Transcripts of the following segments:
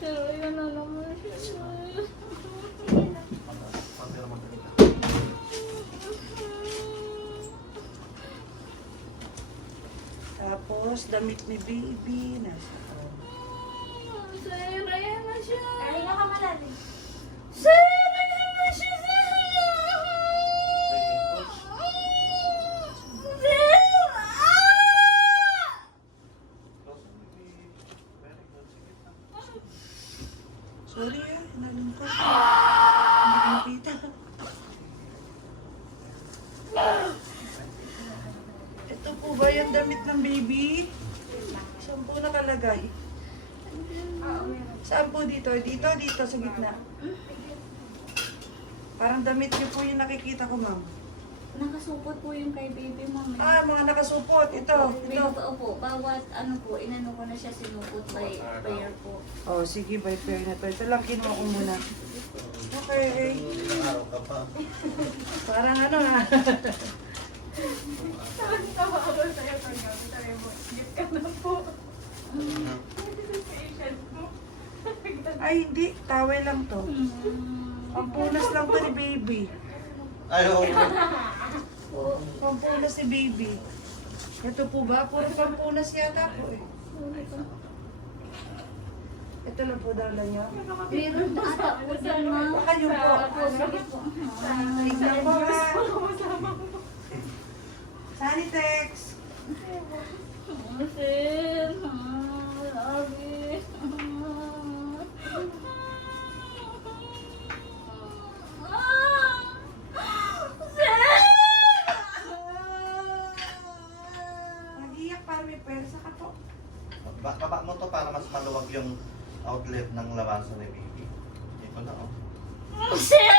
Pero yun na naman siya. Tapos, damit ni baby. Nasa Sir, ayan na siya. Ay, ka malalim. Sir, ayan na siya, sir. Sir, sorry nalungkot. Hindi ko nakita. Ito po ba yung damit ng baby? Saan po nakalagay? Oo, meron. Saan po dito? Dito, dito sa gitna. Parang damit niyo po yung nakikita ko, ma'am. Nakasupot po yung kay baby mami. Ah, mga nakasupot. Ito, May ito. totoo po. Bawat ano po, inano ko na siya sinupot by prayer po. Oh, sige, by fair na to. Ito lang kinuha ko muna. Okay. Araw ka pa. Parang ano ha. tawa ako sa'yo, Tonyo. Sabi mo, gift ka na po. Patient mo. Ay, hindi. Towel lang to. Ang punas lang to ni baby. Ayaw. Pampunas ni baby. Ito po ba? Puro pampunas yata po eh. Ito lang po dala niya. Meron na ata po dyan ma. Baka yun po. Sige po. Tignan po ha. Sanitex. Sir, love you. Mag-iyak para may pwersa ka po. Baba mo to para mas maluwag yung outlet ng labasan ni baby. Ito na oh. Sir!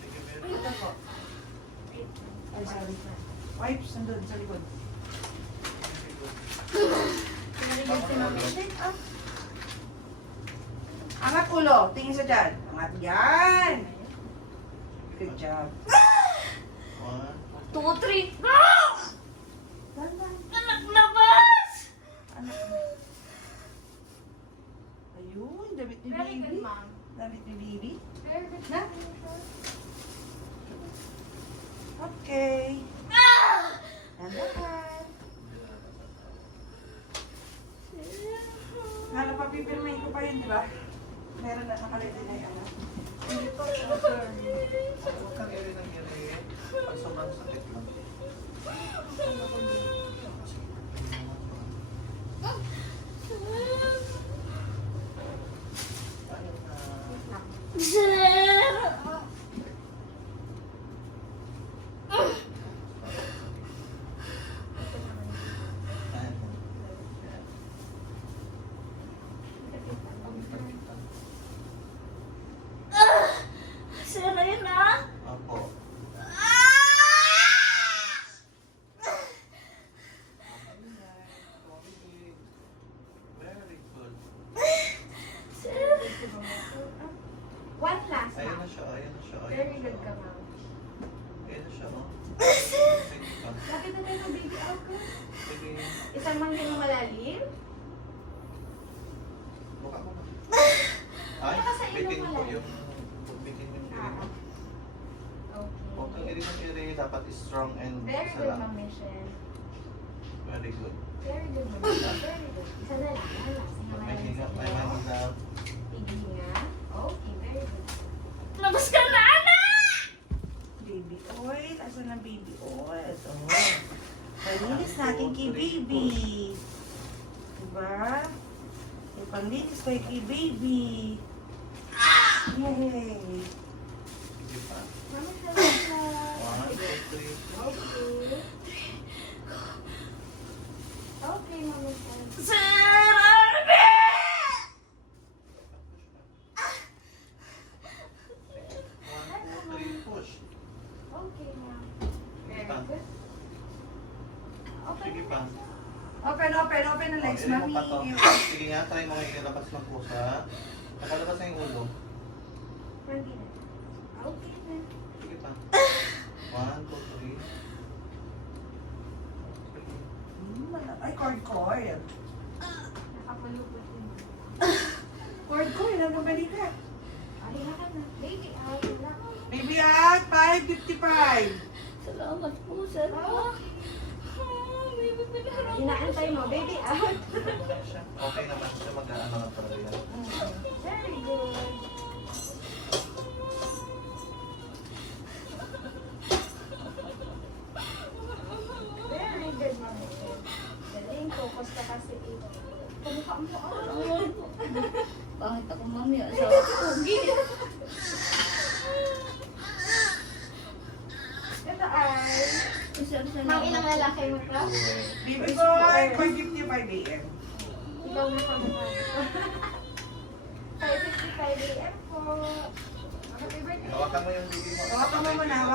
Thank you very Ito po. Ay, sorry. Wipes nandun sa likod. Angat ulo. Tingin sa dyan. Angat yan. Good job. One. 2, 3, go! Anak labas! Anak mo. Ayun, damit ni Very baby. good, ma'am. Damit ni baby. Very good. Na? Okay. And lahat. Hala, papipirmahin ko pa yun, di ba? Meron na nakalagay na yung ano. Hindi po, sir. Huwag kang iri ng iri. Pag sobrang sakit lang. Ayun na. Sir! Ayun. Sir, ayun na. Opo. Very good. Sir! One last Ayun na. na siya, ayun na siya. ayun Very na good siya, ka oh. ma'am. Ayun na siya, oh. Sige pa. Lapit na tayo ng baby out ko. Sige. Isang mangkin na malalim. Buka mo na. Ay, Baka sa ilong bitin mo ko lang. yung... Bitin yung iri mo. Okay. Huwag kang iri ng iri. Dapat strong and Very isa good, lang. Ma'am Michelle. Very good. Very good, Ma'am Michelle. Very good. Isa na lang. Relax. May hinga, may mahinga. Hihinga. Okay, very good. Labas ka na, anak! Baby oil. Asan ang baby oil? Ito. Palinis natin kay baby. Diba? May panlinis tayo kay baby. Yay! Sige pa. Ma'am Michelle. 1, 2, 3. Okay, Ma'am Michelle. Sir, Arby! 1, 2, 3. Push. Okay, ma'am. Sige Very pa. good. Okay. Sige pa. Open ang legs, Iri mo mami. pa to. Sige nga, try mo nga ilabas ng pusa. Nakalabas na yung ulo. Hindi na. Okay, ma'am. Sige pa. 1, 2, 3. Ay, Ay, cord coil. Nakapalupot yun. Cord coil, ano balita? Ay, ka na. Baby, ay, wala. Baby at 5:55. Salamat po, sir. Baby, pinaharap. Inaantay mo, baby, out. Okay naman siya, mag-ano lang talaga yan. Very good. Very good, mami. Galing, focus ka kasi eh. Kamukha mo, Bakit ako, mami? Asawa ko, pogi. Ito ay... Mang ilang lalaki mo, Pro? Baby boy, 4:55 a.m. Ikaw na kamukha mo. 5:55 a.m. po. Happy birthday. Hawakan mo yung baby mo. Hawakan mo muna po.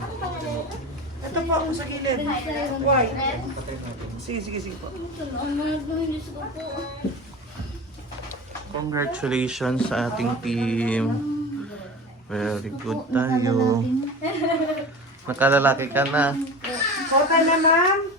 Ano ba nalala? Ito po ako sa gilid. Why? Red? Sige po. Salamat, Diyos ko po. Congratulations sa ating team. Very good tayo. Nakalalaki ka na. Kota na, ma'am.